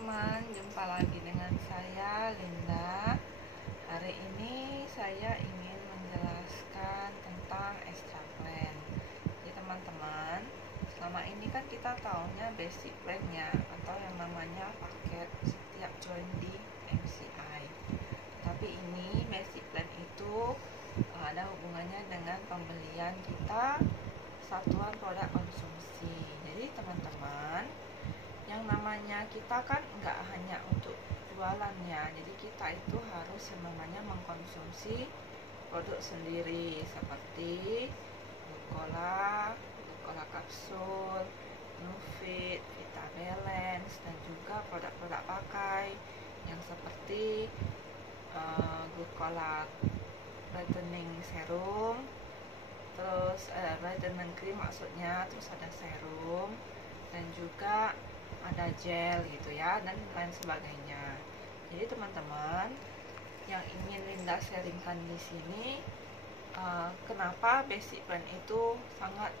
teman-teman, jumpa lagi dengan saya Linda. Hari ini saya ingin menjelaskan tentang extra plan. Jadi teman-teman, selama ini kan kita tahunya basic plan ya, atau yang namanya paket setiap join di MCI. Tapi ini basic plan itu ada hubungannya dengan pembelian kita satuan produk konsumsi. Jadi teman-teman, yang namanya kita kan nggak hanya untuk jualan ya, jadi kita itu harus yang namanya mengkonsumsi produk sendiri seperti Glucola kapsul, Nufit, Vita Balance, dan juga produk-produk pakai yang seperti Glucola brightening serum, terus brightening cream maksudnya, terus ada serum, dan juga ada gel gitu ya, dan lain sebagainya. Jadi teman-teman, yang ingin Linda sharingkan di sini, kenapa basic plan itu sangat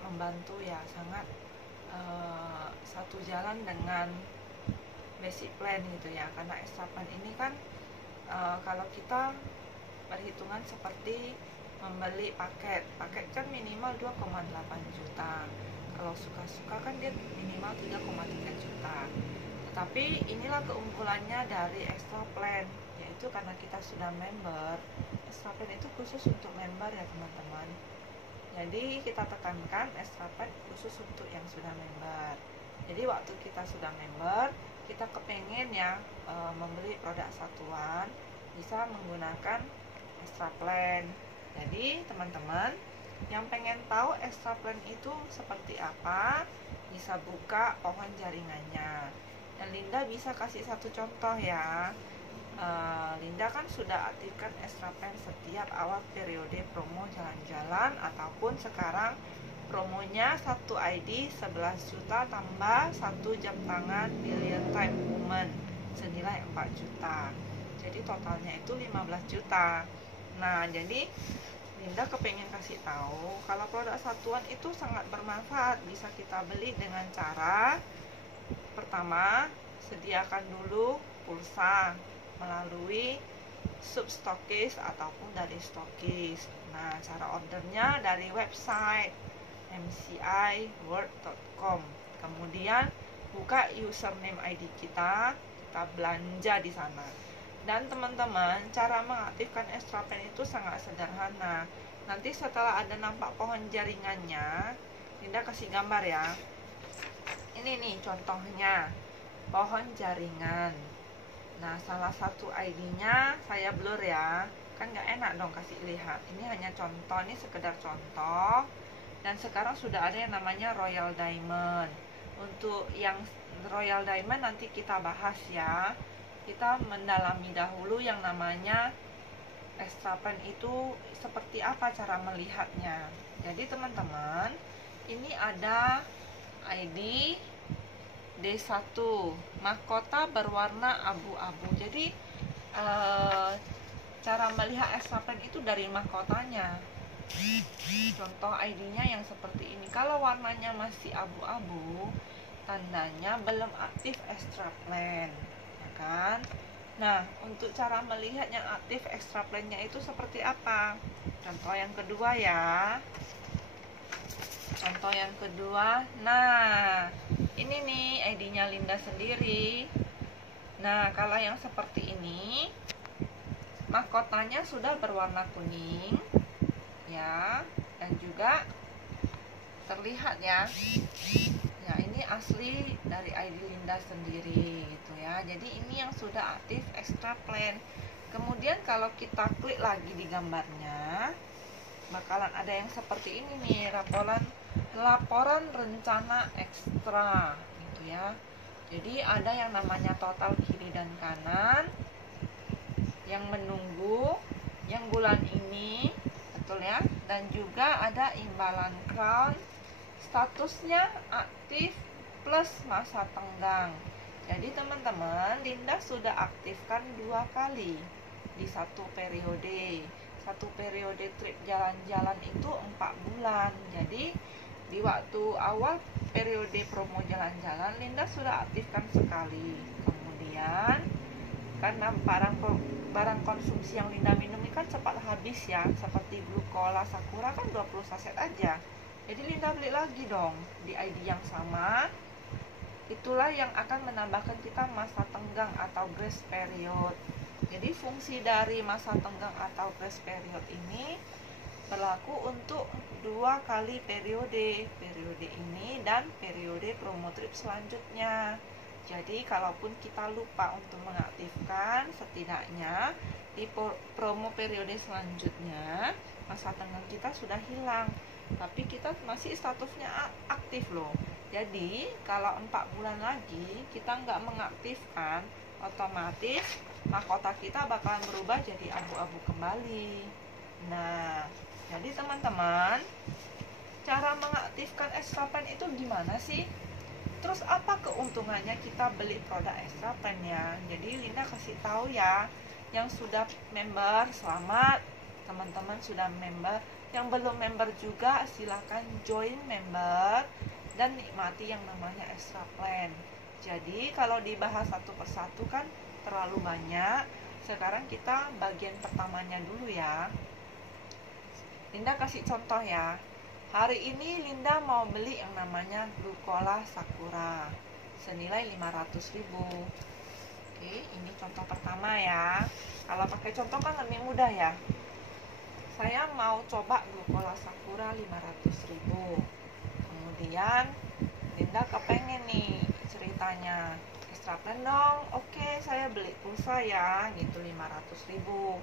membantu ya, sangat satu jalan dengan basic plan gitu ya. Karena extra plan ini kan kalau kita perhitungan seperti membeli paket kan minimal 2,8 juta. Kalau suka-suka kan dia minimal 3,3 juta. Tetapi inilah keunggulannya dari extra plan, yaitu karena kita sudah member. Extra plan itu khusus untuk member ya teman-teman. Jadi kita tekankan extra plan khusus untuk yang sudah member. Jadi waktu kita sudah member, kita kepengen ya membeli produk satuan, bisa menggunakan extra plan. Jadi teman-teman yang pengen tahu extra plan itu seperti apa, bisa buka pohon jaringannya. Dan Linda bisa kasih satu contoh ya. Linda kan sudah aktifkan extra plan setiap awal periode promo jalan-jalan, ataupun sekarang promonya 1 ID 11 juta tambah 1 jam tangan Billion Time Woman senilai 4 juta. Jadi totalnya itu 15 juta. Nah, jadi Linda kepengen kasih tahu kalau produk satuan itu sangat bermanfaat. Bisa kita beli dengan cara pertama, sediakan dulu pulsa melalui substokis ataupun dari stokis. Nah, cara ordernya dari website mciworld.com. Kemudian buka username ID kita belanja di sana. Dan teman-teman, cara mengaktifkan extra plan itu sangat sederhana. Nanti setelah ada nampak pohon jaringannya, Linda kasih gambar ya. Ini nih contohnya pohon jaringan. Nah, salah satu ID-nya saya blur ya, kan nggak enak dong kasih lihat. Ini hanya contoh, ini sekedar contoh. Dan sekarang sudah ada yang namanya Royal Diamond. Untuk yang Royal Diamond nanti kita bahas ya. Kita mendalami dahulu yang namanya extra plan itu seperti apa cara melihatnya. Jadi teman-teman, ini ada ID D1 mahkota berwarna abu-abu. Jadi cara melihat extra plan itu dari mahkotanya. Contoh ID-nya yang seperti ini. Kalau warnanya masih abu-abu, tandanya belum aktif extra plan kan. Nah, untuk cara melihat yang aktif extra plan-nya itu seperti apa? Contoh yang kedua ya. Contoh yang kedua. Nah, ini nih ID-nya Linda sendiri. Nah, kalau yang seperti ini, mahkotanya sudah berwarna kuning ya, dan juga terlihat ya. Nah, ini asli dari ID Linda sendiri gitu ya. Jadi ini yang sudah aktif extra plan. Kemudian kalau kita klik lagi di gambarnya, bakalan ada yang seperti ini nih, laporan rencana ekstra gitu ya. Jadi ada yang namanya total kiri dan kanan, yang menunggu, yang bulan ini, betul ya. Dan juga ada imbalan crown, statusnya aktif plus masa tenggang. Jadi teman-teman, Linda sudah aktifkan 2 kali di satu periode. Satu periode trip jalan-jalan itu 4 bulan. Jadi di waktu awal periode promo jalan-jalan Linda sudah aktifkan sekali. Kemudian karena barang konsumsi yang Linda minum ini kan cepat habis ya, seperti Blue Cola Sakura kan 20 saset aja. Jadi Linda beli lagi dong di ID yang sama. Itulah yang akan menambahkan kita masa tenggang atau grace period. Jadi fungsi dari masa tenggang atau grace period ini berlaku untuk 2 kali periode ini dan periode promo trip selanjutnya. Jadi kalaupun kita lupa untuk mengaktifkan, setidaknya di promo periode selanjutnya masa tenggang kita sudah hilang, tapi kita masih statusnya aktif loh. Jadi kalau 4 bulan lagi kita nggak mengaktifkan, otomatis mahkota kita bakalan berubah jadi abu-abu kembali. Nah, jadi teman-teman, cara mengaktifkan extra plan itu gimana sih? Terus apa keuntungannya kita beli produk extra plan ya? Jadi Linda kasih tahu ya, yang sudah member selamat, teman-teman sudah member. Yang belum member juga silahkan join member dan nikmati yang namanya extra plan. Jadi kalau dibahas satu persatu kan terlalu banyak. Sekarang kita bagian pertamanya dulu ya. Linda kasih contoh ya. Hari ini Linda mau beli yang namanya Blue Cola Sakura senilai 500.000. Oke, ini contoh pertama ya. Kalau pakai contoh kan lebih mudah ya. Saya mau coba Blue Cola Sakura 500.000. Kemudian Linda kepengen nih ceritanya extra plan dong. Oke, saya beli pulsa ya, gitu 500.000.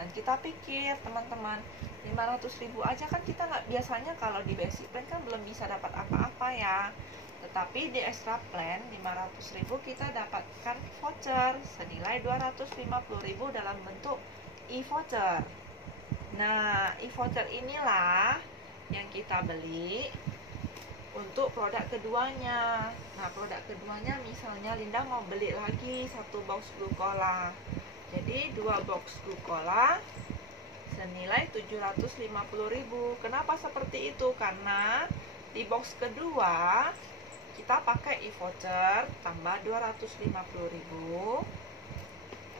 Dan kita pikir teman-teman, 500.000 aja kan kita nggak, biasanya kalau di basic plan kan belum bisa dapat apa-apa ya. Tetapi di extra plan 500.000 kita dapatkan voucher senilai 250.000 dalam bentuk e-voucher. Nah, e-voucher inilah yang kita beli untuk produk keduanya. Nah, produk keduanya misalnya Linda mau beli lagi 1 box Blue Cola. Jadi 2 box Blue Cola senilai 750.000. Kenapa seperti itu? Karena di box kedua kita pakai e-voucher tambah 250.000.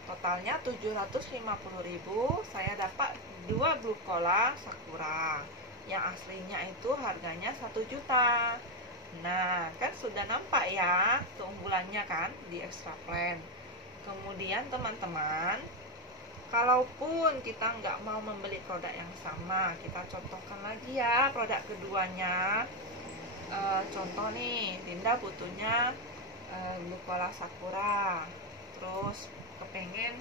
Totalnya 750.000. Saya dapat 2 Blue Cola Sakura. Yang aslinya itu harganya 1 juta. Nah, kan sudah nampak ya keunggulannya kan di extra plan. Kemudian teman-teman, kalaupun kita nggak mau membeli produk yang sama, kita contohkan lagi ya produk keduanya. Contoh nih, Linda butuhnya Blue Cola Sakura, terus kepengen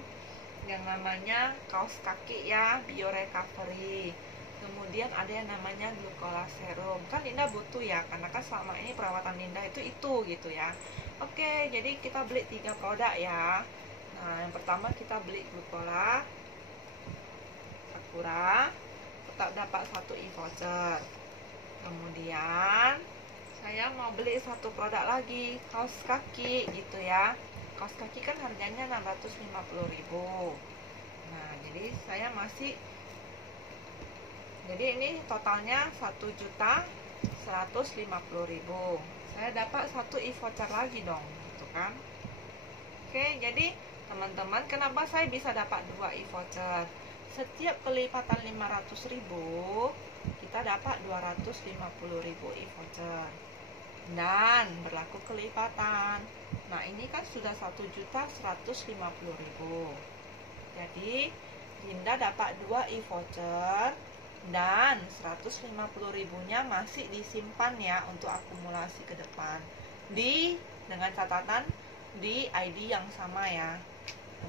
yang namanya kaos kaki ya, Bio Recovery. Kemudian ada yang namanya Blue Cola Serum. Kan Linda butuh ya, karena kan selama ini perawatan Linda itu gitu ya. Oke, jadi kita beli 3 produk ya. Nah, yang pertama kita beli Blue Cola Sakura, tetap dapat 1 e-voucher. Kemudian saya mau beli 1 produk lagi, kaos kaki gitu ya. Kaos kaki kan harganya 650.000. Nah, jadi saya masih, jadi ini totalnya 1.150.000. Saya dapat 1 e-voucher lagi dong, gitu kan. Oke, jadi teman-teman, kenapa saya bisa dapat 2 e-voucher? Setiap kelipatan 500.000 kita dapat 250.000 e-voucher. Dan berlaku kelipatan. Nah, ini kan sudah 1.150.000. Jadi Linda dapat 2 e-voucher dan 150.000-nya masih disimpan ya untuk akumulasi ke depan, dengan catatan di ID yang sama ya.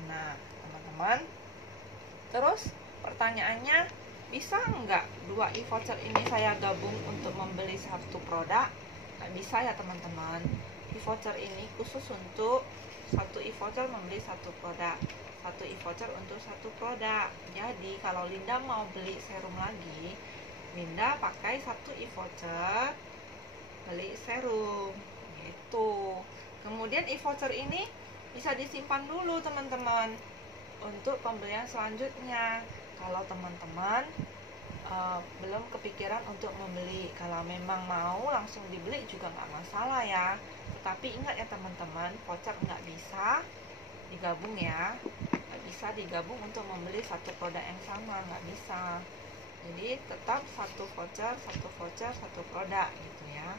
Nah, teman-teman, terus pertanyaannya, bisa nggak 2 e-voucher ini saya gabung untuk membeli 1 produk? Nggak bisa ya teman-teman. E-voucher ini khusus untuk 1 e-voucher membeli 1 produk, 1 e-voucher untuk 1 produk. Jadi kalau Linda mau beli serum lagi, Linda pakai 1 e-voucher beli serum gitu. Kemudian e-voucher ini bisa disimpan dulu teman-teman untuk pembelian selanjutnya. Kalau teman-teman belum kepikiran untuk membeli. Kalau memang mau langsung dibeli juga nggak masalah ya. Tetapi ingat ya teman-teman, voucher nggak bisa digabung ya, nggak bisa digabung untuk membeli satu produk yang sama, nggak bisa. Jadi tetap satu voucher, satu produk gitu ya.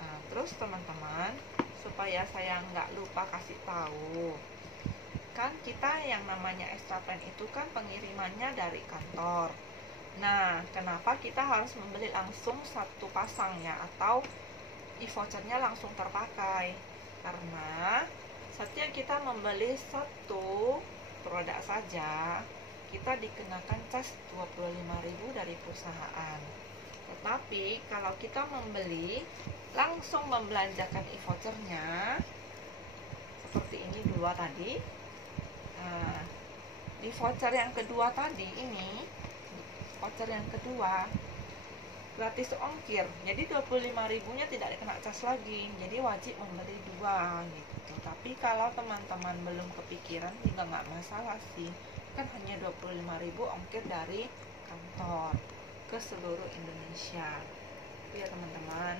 Nah, terus teman-teman, supaya saya nggak lupa kasih tahu, kan kita yang namanya extra plan itu kan pengirimannya dari kantor. Nah, kenapa kita harus membeli langsung satu pasang ya, atau e-vouchernya langsung terpakai? Karena setiap kita membeli satu produk saja, kita dikenakan cas 25.000 dari perusahaan. Tetapi kalau kita membeli langsung membelanjakan e-vouchernya seperti ini dua tadi. Nah, di voucher yang kedua tadi ini, voucher yang kedua gratis ongkir, jadi 25.000-nya tidak dikena cas lagi, jadi wajib membeli dua gitu. Tapi kalau teman-teman belum kepikiran juga nggak masalah sih, kan hanya 25.000 ongkir dari kantor ke seluruh Indonesia itu ya teman-teman.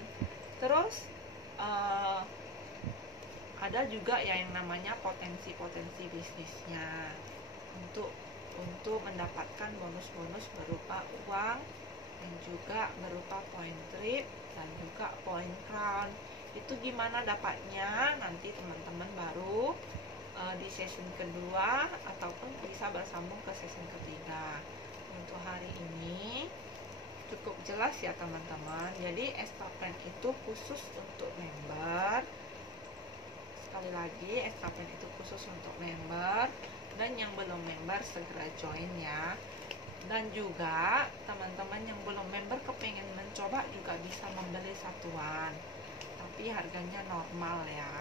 Terus ada juga ya yang namanya potensi bisnisnya, untuk mendapatkan bonus-bonus berupa uang dan juga berupa point trip dan juga point crown. Itu gimana dapatnya, nanti teman-teman baru di season kedua ataupun bisa bersambung ke season ketiga. Untuk hari ini cukup jelas ya teman-teman. Jadi extra plan itu khusus untuk member. Sekali lagi, extra plan itu khusus untuk member, dan yang belum member segera join ya. Dan juga teman-teman yang belum member kepengen mencoba juga bisa membeli satuan, tapi harganya normal ya.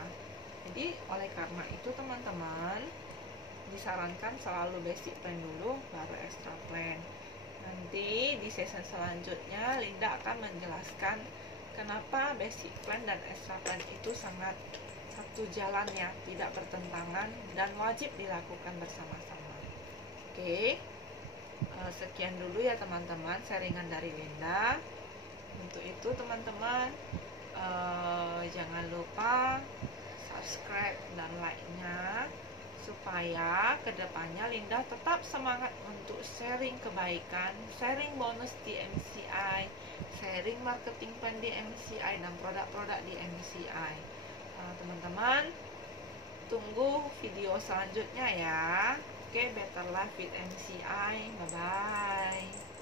Jadi oleh karena itu teman-teman disarankan selalu basic plan dulu baru extra plan. Nanti di season selanjutnya Linda akan menjelaskan kenapa basic plan dan extra plan itu sangat satu jalan ya, tidak bertentangan dan wajib dilakukan bersama-sama. Oke. Sekian dulu ya teman-teman sharingan dari Linda. Untuk itu teman-teman jangan lupa subscribe dan like-nya, supaya kedepannya Linda tetap semangat untuk sharing kebaikan, sharing bonus di MCI, sharing marketing plan di MCI, dan produk-produk di MCI. Teman-teman tunggu video selanjutnya ya. Oke, better life with MCI. Bye bye.